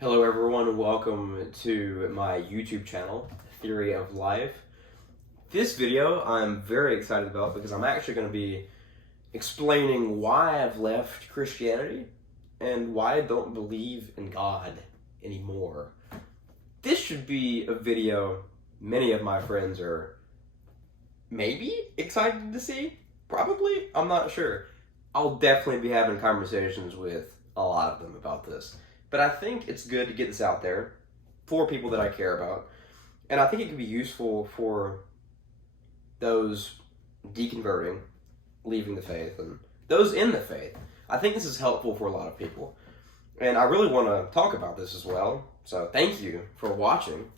Hello everyone, welcome to my YouTube channel, Theory of Life. This video I'm very excited about because I'm actually going to be explaining why I've left Christianity and why I don't believe in God anymore. This should be a video many of my friends are maybe excited to see, probably, I'm not sure. I'll definitely be having conversations with a lot of them about this. But I think it's good to get this out there for people that I care about. And I think it could be useful for those deconverting, leaving the faith, and those in the faith. I think this is helpful for a lot of people. And I really want to talk about this as well. So thank you for watching.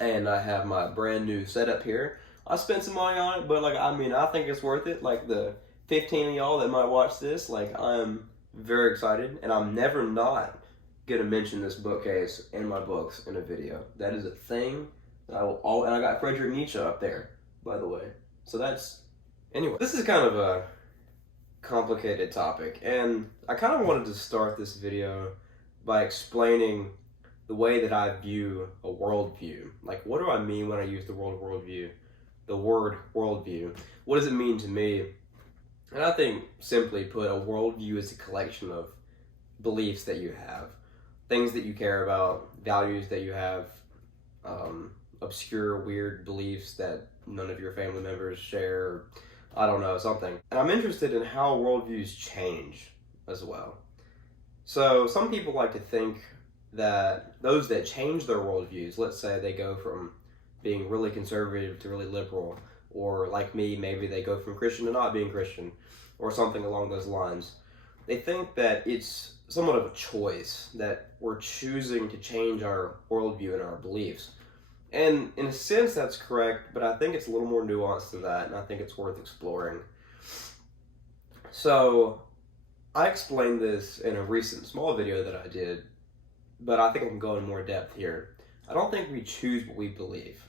And I have my brand new setup here. I spent some money on it, but I think it's worth it. Like the 15 of y'all that might watch this, I'm very excited, and I'm never not gonna mention this bookcase and my books in a video. That is a thing that I will and I got Friedrich Nietzsche up there, by the way. So anyway, this is kind of a complicated topic, and I kind of wanted to start this video by explaining the way that I view a worldview. Like, what do I mean when I use the word worldview? The word worldview. What does it mean to me? And I think, simply put, a worldview is a collection of beliefs that you have, things that you care about, values that you have, obscure, weird beliefs that none of your family members share, or, I don't know, something. And I'm interested in how worldviews change as well. So some people like to think that those that change their worldviews, let's say they go from being really conservative to really liberal, or like me, maybe they go from Christian to not being Christian, or something along those lines. They think that it's somewhat of a choice, that we're choosing to change our worldview and our beliefs. And in a sense, that's correct, but I think it's a little more nuanced than that, and I think it's worth exploring. So, I explained this in a recent small video that I did, but I think I can go in more depth here. I don't think we choose what we believe.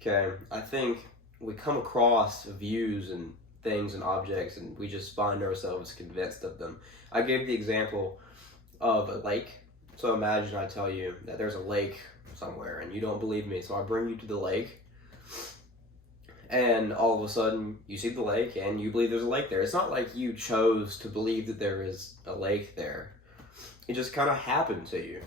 Okay? I think we come across views and things and objects, and we just find ourselves convinced of them. I gave the example of a lake. So imagine I tell you that there's a lake somewhere, and you don't believe me, so I bring you to the lake, and all of a sudden you see the lake, and you believe there's a lake there. It's not like you chose to believe that there is a lake there. It just kind of happened to you.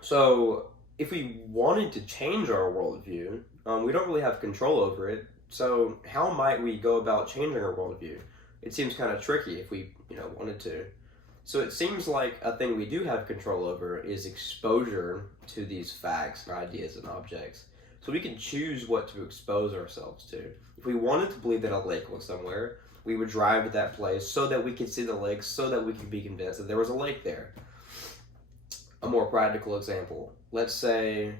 So if we wanted to change our worldview, we don't really have control over it. So how might we go about changing our worldview? It seems kind of tricky if we, wanted to. So it seems like a thing we do have control over is exposure to these facts and ideas and objects. So we can choose what to expose ourselves to. If we wanted to believe that a lake was somewhere, we would drive to that place so that we could see the lake, so that we could be convinced that there was a lake there. A more practical example. Let's say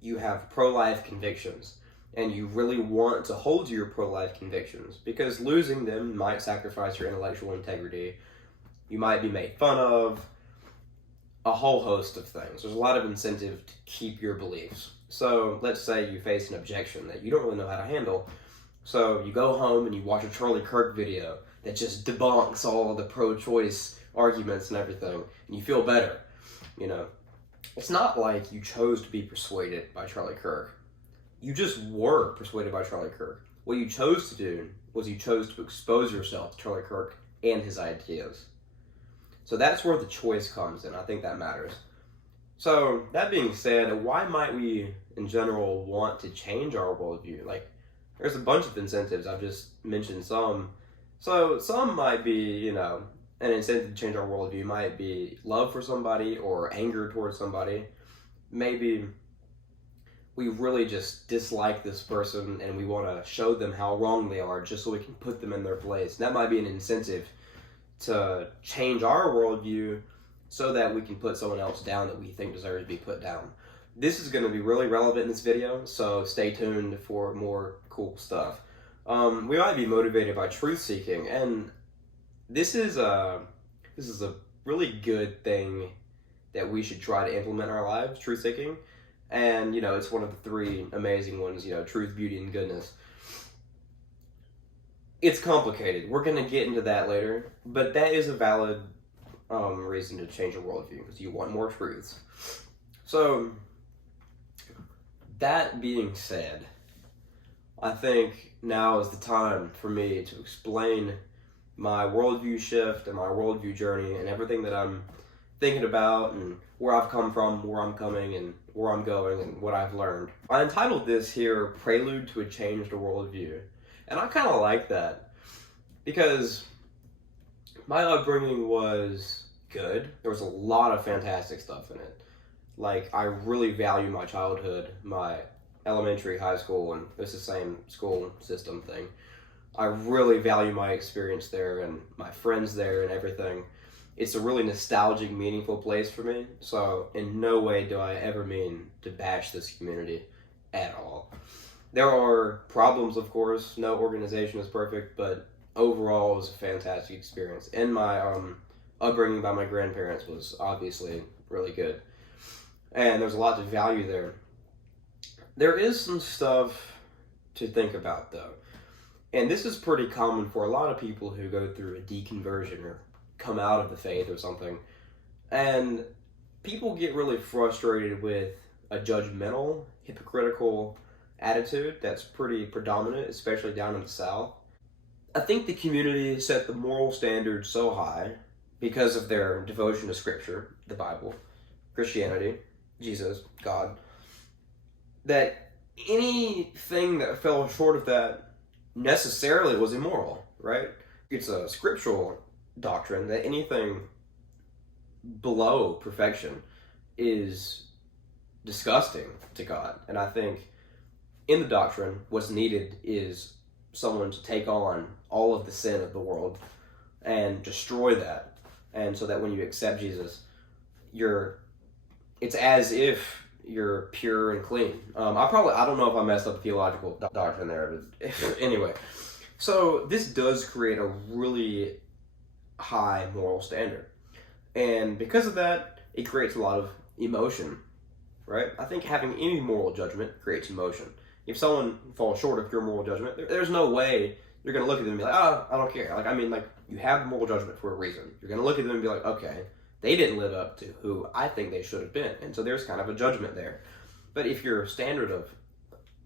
you have pro-life convictions, and you really want to hold to your pro-life convictions, because losing them might sacrifice your intellectual integrity. You might be made fun of, a whole host of things. There's a lot of incentive to keep your beliefs. So let's say you face an objection that you don't really know how to handle. So you go home and you watch a Charlie Kirk video that just debunks all of the pro-choice arguments and everything, and you feel better. It's not like you chose to be persuaded by Charlie Kirk. You just were persuaded by Charlie Kirk. What you chose to do was you chose to expose yourself to Charlie Kirk and his ideas. So that's where the choice comes in. I think that matters. So that being said, why might we, in general, want to change our worldview? There's a bunch of incentives. I've just mentioned some. So some might be, an incentive to change our worldview might be love for somebody or anger towards somebody. Maybe we really just dislike this person and we want to show them how wrong they are just so we can put them in their place. And that might be an incentive to change our worldview so that we can put someone else down that we think deserves to be put down. This is going to be really relevant in this video, so stay tuned for more cool stuff. We might be motivated by truth-seeking, and this is a really good thing that we should try to implement in our lives, truth-seeking. And, it's one of the three amazing ones, truth, beauty, and goodness. It's complicated. We're going to get into that later, but that is a valid reason to change your worldview, because you want more truths. So, that being said, I think now is the time for me to explain my worldview shift and my worldview journey and everything that I'm thinking about and where I've come from, where I'm coming, and where I'm going, and what I've learned. I entitled this here, Prelude to a Changed Worldview. And I kind of like that because my upbringing was good. There was a lot of fantastic stuff in it. Like, I really value my childhood, my elementary, high school, and it's the same school system thing. I really value my experience there and my friends there and everything. It's a really nostalgic, meaningful place for me. So in no way do I ever mean to bash this community at all. There are problems, of course. No organization is perfect, but overall it was a fantastic experience. And my upbringing by my grandparents was obviously really good. And there's a lot to value there. There is some stuff to think about, though. And this is pretty common for a lot of people who go through a deconversion or come out of the faith or something. And people get really frustrated with a judgmental, hypocritical attitude that's pretty predominant, especially down in the South. I think the community set the moral standard so high because of their devotion to Scripture, the Bible, Christianity, Jesus, God, that anything that fell short of that necessarily was immoral, right? It's a scriptural doctrine that anything below perfection is disgusting to God. And I think in the doctrine, what's needed is someone to take on all of the sin of the world and destroy that. And so that when you accept Jesus, it's as if you're pure and clean. I don't know if I messed up the theological doctrine there, but anyway. So this does create a really high moral standard. And because of that, it creates a lot of emotion, right? I think having any moral judgment creates emotion. If someone falls short of your moral judgment, there's no way you're going to look at them and be like, I don't care. You have moral judgment for a reason. You're going to look at them and be like, okay, they didn't live up to who I think they should have been. And so there's kind of a judgment there. But if your standard of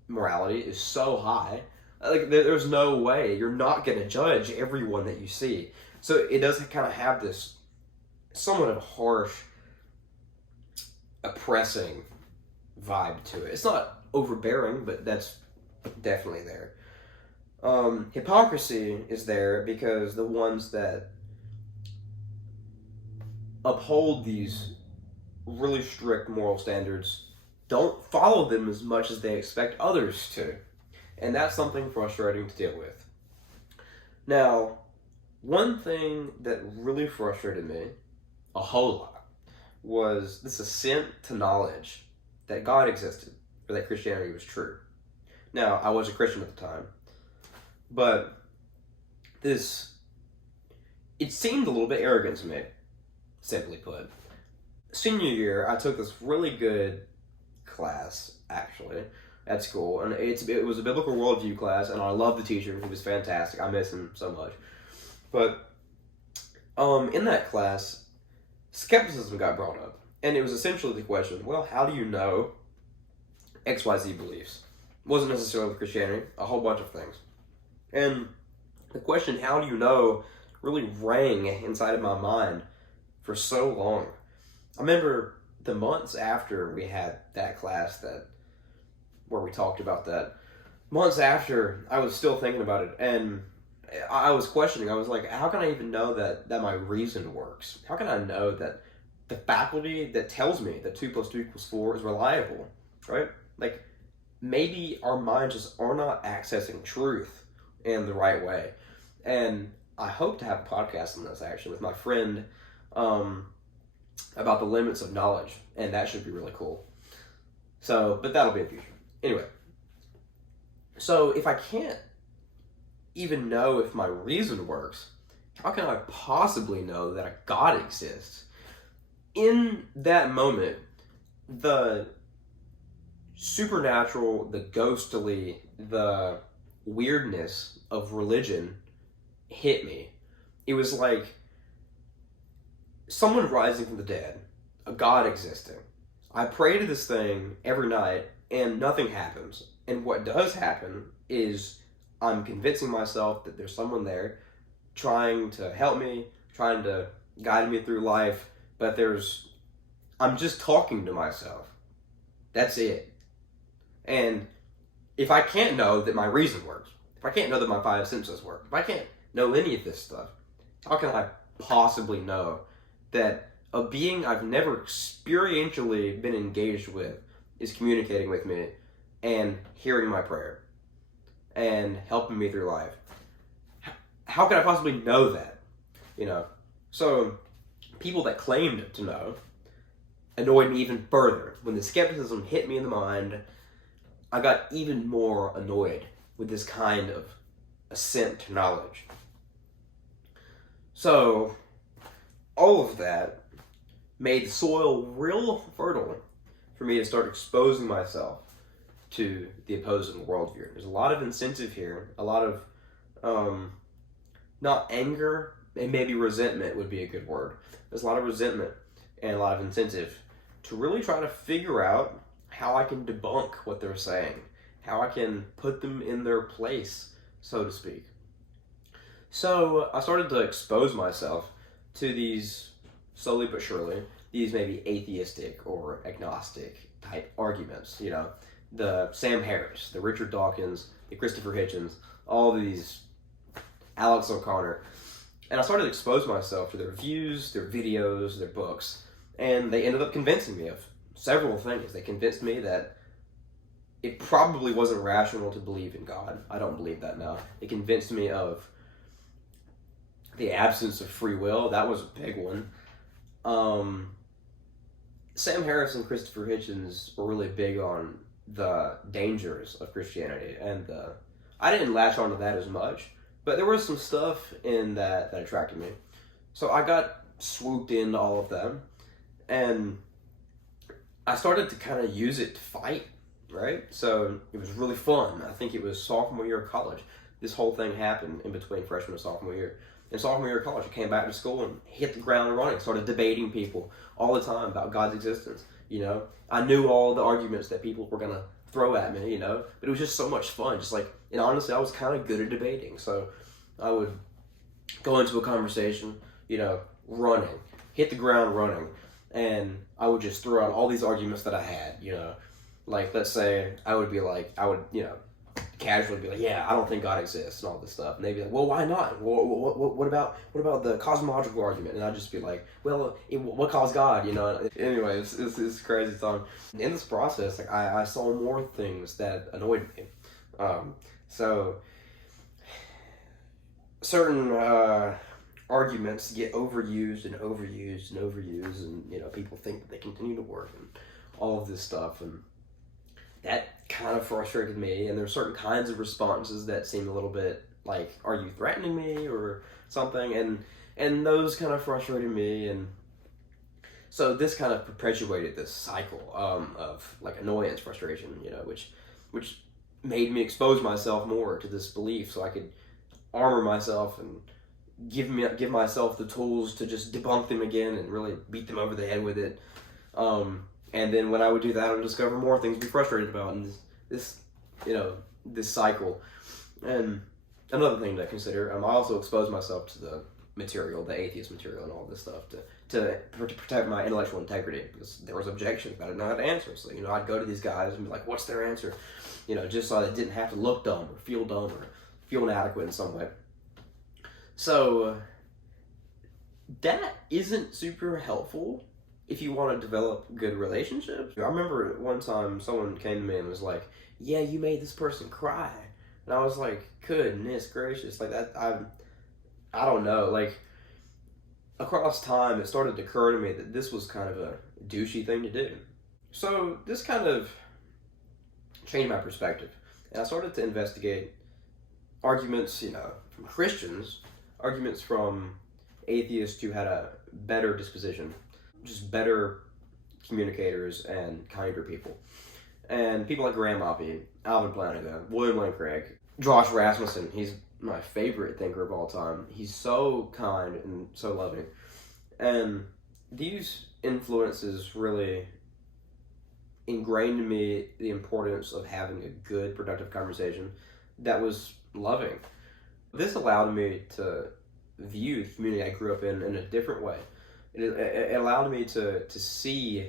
morality is so high, there's no way you're not going to judge everyone that you see. So it does kind of have this somewhat of harsh, oppressing vibe to it. It's not overbearing, but that's definitely there. Hypocrisy is there because the ones that uphold these really strict moral standards don't follow them as much as they expect others to. And that's something frustrating to deal with. Now, one thing that really frustrated me a whole lot was this ascent to knowledge that God existed, or that Christianity was true. Now, I was a Christian at the time, but it seemed a little bit arrogant to me, simply put. Senior year, I took this really good class, actually, at school, and it was a biblical worldview class, and I loved the teacher. He was fantastic. I miss him so much. But in that class, skepticism got brought up, and it was essentially the question, well, how do you know XYZ beliefs? It wasn't necessarily with Christianity, a whole bunch of things. And the question, how do you know, really rang inside of my mind for so long. I remember the months after we had that class where we talked about that, months after, I was still thinking about it, and I was questioning. I was like, how can I even know that my reason works? How can I know that the faculty that tells me that 2 + 2 = 4 is reliable, right? Like, maybe our minds just are not accessing truth in the right way. And I hope to have a podcast on this, actually, with my friend, about the limits of knowledge, and that should be really cool. So, but that'll be in the future. Anyway, so if I can't even know if my reason works, how can I possibly know that a God exists? In that moment, the supernatural, the ghostly, the weirdness of religion hit me. It was like someone rising from the dead, a God existing. I pray to this thing every night and nothing happens. And what does happen is I'm convincing myself that there's someone there trying to help me, trying to guide me through life, but I'm just talking to myself. That's it. And if I can't know that my reason works, if I can't know that my five senses work, if I can't know any of this stuff, how can I possibly know that a being I've never experientially been engaged with is communicating with me and hearing my prayer and helping me through life? How could I possibly know that? So people that claimed to know annoyed me even further. When the skepticism hit me in the mind, I got even more annoyed with this kind of assent to knowledge. So, all of that made the soil real fertile for me to start exposing myself to the opposing worldview. There's a lot of incentive here, a lot of, not anger, and maybe resentment would be a good word. There's a lot of resentment and a lot of incentive to really try to figure out how I can debunk what they're saying, how I can put them in their place, so to speak. So I started to expose myself to these, slowly but surely, these maybe atheistic or agnostic type arguments. The Sam Harris, the Richard Dawkins, the Christopher Hitchens, all these, Alex O'Connor. And I started to expose myself to their views, their videos, their books, and they ended up convincing me of several things. They convinced me that it probably wasn't rational to believe in God. I don't believe that now. It convinced me of the absence of free will. That was a big one. Sam Harris and Christopher Hitchens were really big on the dangers of Christianity, and I didn't latch onto that as much, but there was some stuff in that attracted me. So I got swooped into all of them, and I started to kind of use it to fight, right? So it was really fun. I think it was sophomore year of college. This whole thing happened in between freshman and sophomore year. In sophomore year of college, I came back to school and hit the ground running, started debating people all the time about God's existence. I knew all the arguments that people were going to throw at me, but it was just so much fun. And honestly, I was kind of good at debating. So I would go into a conversation, running, hit the ground running, and I would just throw out all these arguments that I had, let's say I would casually be like, yeah, I don't think God exists and all this stuff. And they'd be like, well, why not? What about the cosmological argument? And I'd just be like, well, what caused God? Anyway, it's crazy time. In this process, I saw more things that annoyed me. So certain arguments get overused and overused and overused, and people think that they continue to work and all of this stuff, and that kind of frustrated me. And there's certain kinds of responses that seem a little bit like, are you threatening me or something? And those kind of frustrated me, and so this kind of perpetuated this cycle of annoyance, frustration, which made me expose myself more to this belief, so I could armor myself and give myself the tools to just debunk them again and really beat them over the head with it. And then when I would do that, I would discover more things to be frustrated about, and this cycle. And another thing to consider, I also exposed myself to the material, the atheist material and all this stuff to protect my intellectual integrity, because there was objections that I didn't know how to answer. So, I'd go to these guys and be like, what's their answer? Just so I didn't have to look dumb or feel inadequate in some way. So that isn't super helpful if you want to develop good relationships. I remember one time someone came to me and was like, yeah, you made this person cry. And I was like, goodness gracious, that, I don't know, across time it started to occur to me that this was kind of a douchey thing to do. So this kind of changed my perspective, and I started to investigate arguments, from Christians, arguments from atheists who had a better disposition, just better communicators and kinder people. And people like Graham Oppy, Alvin Plantinga, William Lane Craig, Josh Rasmussen. He's my favorite thinker of all time. He's so kind and so loving. And these influences really ingrained in me the importance of having a good, productive conversation that was loving. This allowed me to view the community I grew up in a different way. It allowed me to see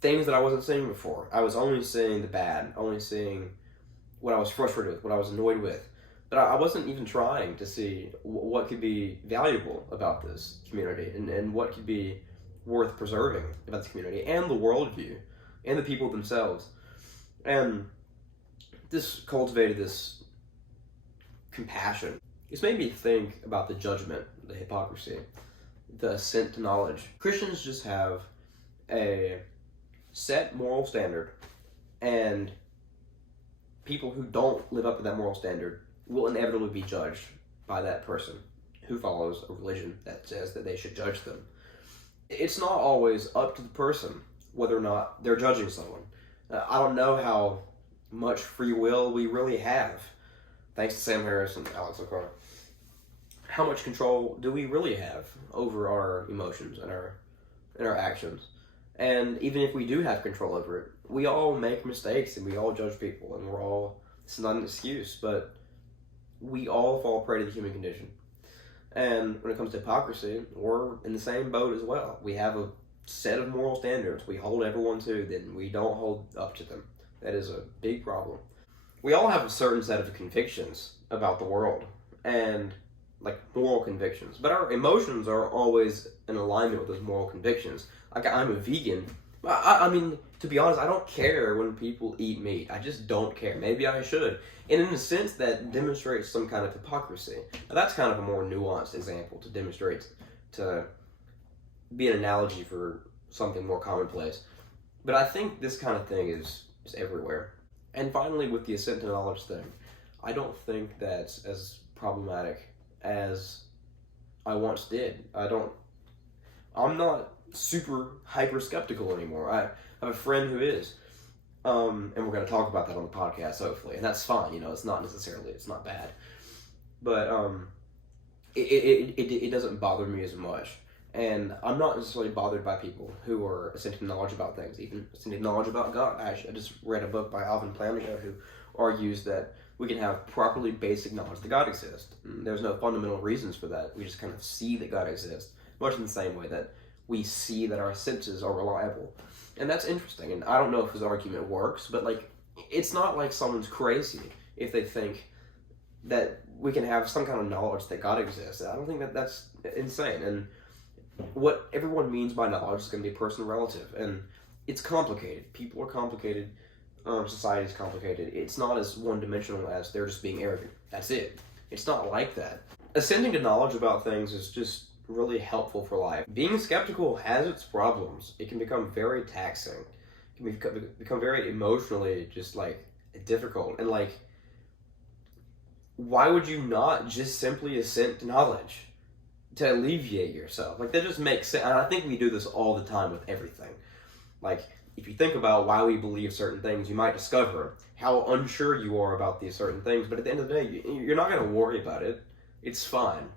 things that I wasn't seeing before. I was only seeing the bad, only seeing what I was frustrated with, what I was annoyed with. But I wasn't even trying to see what could be valuable about this community and what could be worth preserving about this community and the worldview and the people themselves. And this cultivated this compassion. It's made me think about the judgment, the hypocrisy, the assent to knowledge. Christians just have a set moral standard, and people who don't live up to that moral standard will inevitably be judged by that person who follows a religion that says that they should judge them. It's not always up to the person whether or not they're judging someone. I don't know how much free will we really have, thanks to Sam Harris and Alex O'Connor. How much control do we really have over our emotions and our actions? And even if we do have control over it, we all make mistakes and we all judge people, and it's not an excuse, but we all fall prey to the human condition. And when it comes to hypocrisy, we're in the same boat as well. We have a set of moral standards we hold everyone to, then we don't hold up to them. That is a big problem. We all have a certain set of convictions about the world, and like moral convictions, but our emotions are always in alignment with those moral convictions. Like, I'm a vegan. I mean, to be honest, I don't care when people eat meat. I just don't care. Maybe I should. And in a sense, that demonstrates some kind of hypocrisy. Now, that's kind of a more nuanced example to demonstrate, to be an analogy for something more commonplace. But I think this kind of thing is everywhere. And finally, with the assent to knowledge thing, I don't think that's as problematic as I once did. I'm not super hyper skeptical anymore. I have a friend who is, and we're going to talk about that on the podcast hopefully, and that's fine. It's not bad, but it doesn't bother me as much, and I'm not necessarily bothered by people who are assenting knowledge about things, even assenting knowledge about God. I just read a book by Alvin Plantinga who argues that we can have properly basic knowledge that God exists. There's no fundamental reasons for that. We just kind of see that God exists, much in the same way that we see that our senses are reliable. And that's interesting, and I don't know if his argument works, but it's not like someone's crazy if they think that we can have some kind of knowledge that God exists. I don't think that's insane, and what everyone means by knowledge is going to be personal relative, and it's complicated. People are complicated, society is complicated. It's not as one-dimensional as they're just being arrogant. That's it. It's not like that. Ascending to knowledge about things is just really helpful for life. Being skeptical has its problems. It can become very taxing. It can become very emotionally just difficult. And why would you not just simply assent to knowledge to alleviate yourself? That just makes sense. And I think we do this all the time with everything. If you think about why we believe certain things, you might discover how unsure you are about these certain things. But at the end of the day, you're not going to worry about it. It's fine.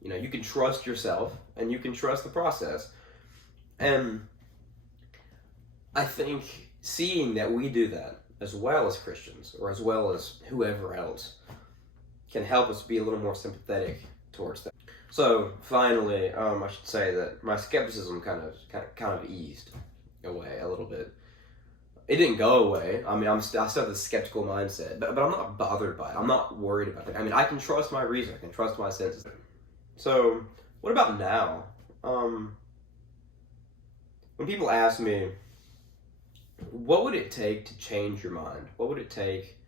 You can trust yourself, and you can trust the process. And I think seeing that we do that, as well as Christians, or as well as whoever else, can help us be a little more sympathetic towards that. So, finally, I should say that my skepticism kind of eased away a little bit. It didn't go away. I mean, I still have this skeptical mindset, but I'm not bothered by it. I'm not worried about it. I mean, I can trust my reason. I can trust my senses. So, what about now? When people ask me, what would it take to change your mind? What would it take?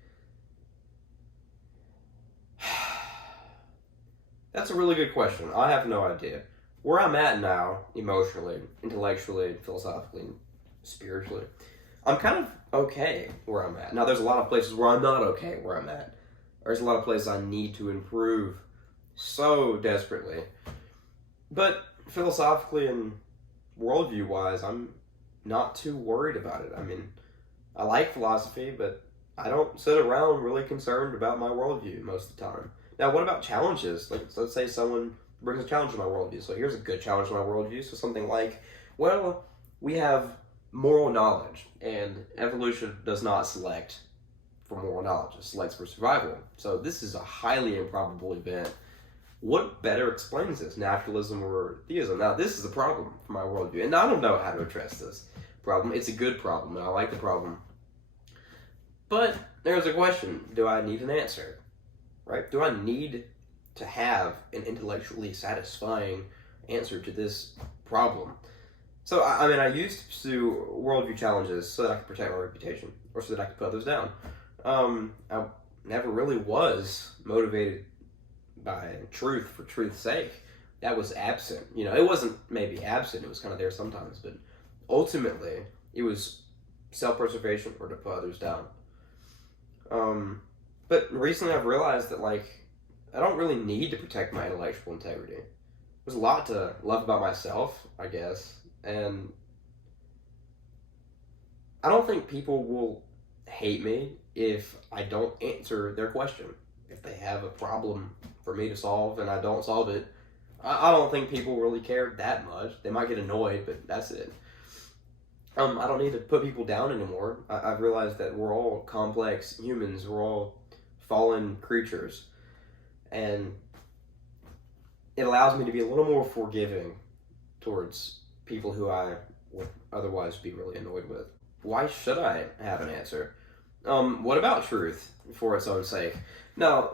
That's a really good question. I have no idea. Where I'm at now, emotionally, intellectually, philosophically, spiritually, I'm kind of okay where I'm at. Now, there's a lot of places where I'm not okay where I'm at. There's a lot of places I need to improve so desperately. But philosophically and worldview-wise, I'm not too worried about it. I mean, I like philosophy, but I don't sit around really concerned about my worldview most of the time. Now, what about challenges? Let's say someone brings a challenge to my worldview. So here's a good challenge to my worldview. So something like, well, we have moral knowledge, and evolution does not select for moral knowledge. It selects for survival. So this is a highly improbable event. What better explains this, naturalism or theism? Now, this is a problem for my worldview, and I don't know how to address this problem. It's a good problem, and I like the problem. But there's a question. Do I need an answer? Right? Do I need to have an intellectually satisfying answer to this problem? So, I used to pursue worldview challenges so that I could protect my reputation, or so that I could put others down. I never really was motivated by truth for truth's sake. That was absent. It wasn't maybe absent, it was kind of there sometimes, but ultimately, it was self-preservation or to put others down. But recently I've realized that, I don't really need to protect my intellectual integrity. There's a lot to love about myself, I guess, and I don't think people will hate me if I don't answer their question. If they have a problem for me to solve and I don't solve it, I don't think people really care that much. They might get annoyed, but that's it. I don't need to put people down anymore. I've realized that we're all complex humans. We're all fallen creatures. And it allows me to be a little more forgiving towards people who I would otherwise be really annoyed with. Why should I have an answer? What about truth for its own sake? Now,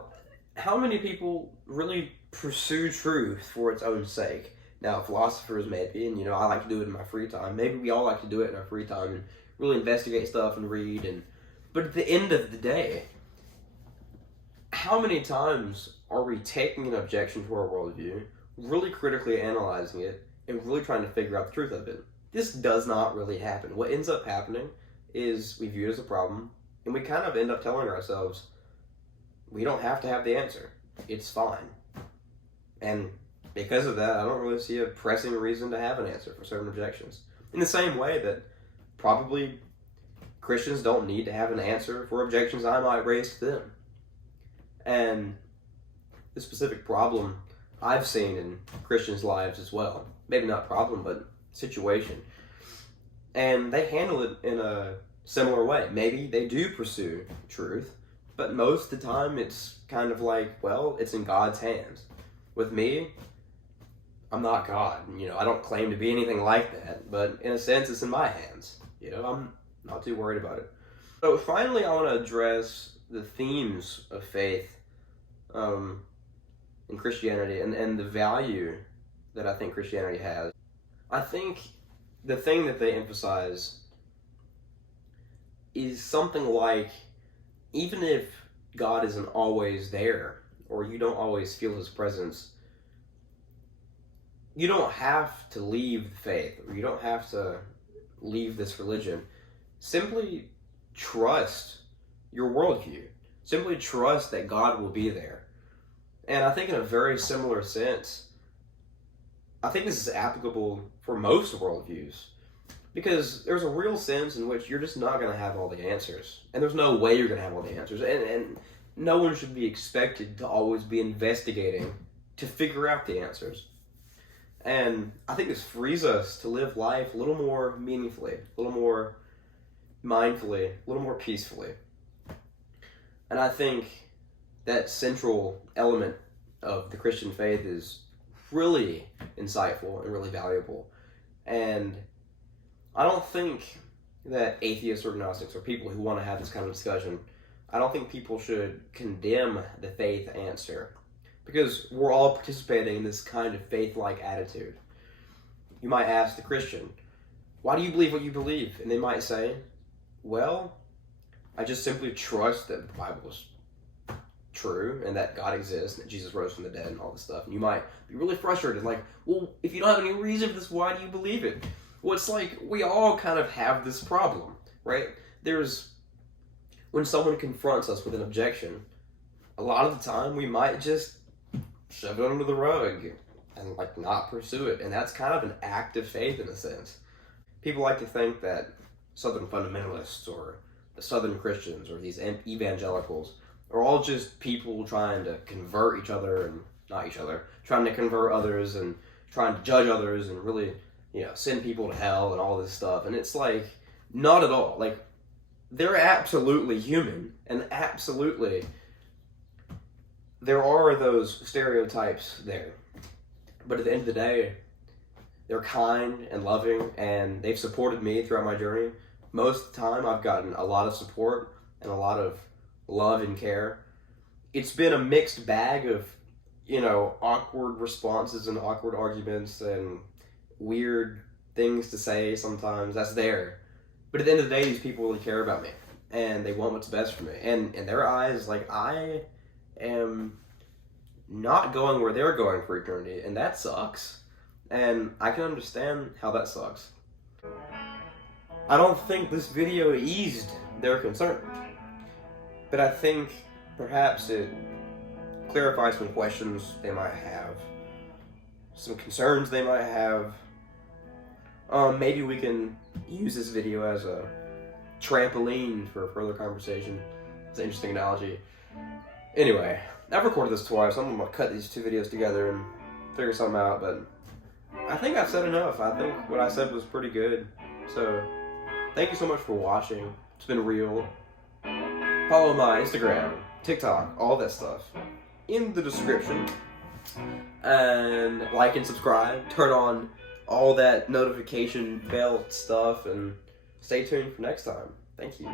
how many people really pursue truth for its own sake? Now, philosophers maybe, and I like to do it in my free time. Maybe we all like to do it in our free time and really investigate stuff and read. But at the end of the day, how many times are we taking an objection to our worldview, really critically analyzing it, and really trying to figure out the truth of it? This does not really happen. What ends up happening is we view it as a problem, and we kind of end up telling ourselves, we don't have to have the answer. It's fine. And because of that, I don't really see a pressing reason to have an answer for certain objections. In the same way that probably Christians don't need to have an answer for objections I might raise to them. And the specific problem I've seen in Christians' lives as well. Maybe not problem, but situation. And they handle it in a similar way. Maybe they do pursue truth, but most of the time it's kind of like, well, it's in God's hands. With me, I'm not God. I don't claim to be anything like that, but in a sense, it's in my hands. I'm not too worried about it. So finally, I want to address the themes of faith in Christianity and the value that I think Christianity has. I think the thing that they emphasize is something like, even if God isn't always there, or you don't always feel His presence, you don't have to leave the faith, or you don't have to leave this religion. Simply trust your worldview. Simply trust that God will be there. And I think in a very similar sense, I think this is applicable for most worldviews. Because there's a real sense in which you're just not going to have all the answers. And there's no way you're going to have all the answers. And no one should be expected to always be investigating to figure out the answers. And I think this frees us to live life a little more meaningfully, a little more mindfully, a little more peacefully. And I think that central element of the Christian faith is really insightful and really valuable. And I don't think that atheists or agnostics or people who want to have this kind of discussion, I don't think people should condemn the faith answer, because we're all participating in this kind of faith-like attitude. You might ask the Christian, why do you believe what you believe? And they might say, well, I just simply trust that the Bible is true and that God exists and that Jesus rose from the dead and all this stuff. And you might be really frustrated, like, well, if you don't have any reason for this, why do you believe it? Well, it's like we all kind of have this problem, right? When someone confronts us with an objection, a lot of the time we might just shove it under the rug and not pursue it. And that's kind of an act of faith in a sense. People like to think that Southern fundamentalists or the Southern Christians or these evangelicals are all just people trying to convert each other and not each other, trying to convert others and trying to judge others and really, send people to hell and all this stuff. And it's like, not at all. Like, they're absolutely human, and absolutely there are those stereotypes there. But at the end of the day, they're kind and loving, and they've supported me throughout my journey. Most of the time, I've gotten a lot of support and a lot of love and care. It's been a mixed bag of, awkward responses and awkward arguments and weird things to say sometimes. That's there. But at the end of the day, these people really care about me, and they want what's best for me. And in their eyes, like, I am not going where they're going for eternity, and that sucks. And I can understand how that sucks. I don't think this video eased their concern, but I think perhaps it clarifies some questions they might have, some concerns they might have. Maybe we can use this video as a trampoline for further conversation. It's an interesting analogy. Anyway, I've recorded this twice. I'm gonna cut these two videos together and figure something out, but I think I've said enough. I think what I said was pretty good. So, thank you so much for watching. It's been real. Follow my Instagram, TikTok, all that stuff in the description. And like and subscribe. Turn on all that notification bell stuff, and stay tuned for next time. Thank you.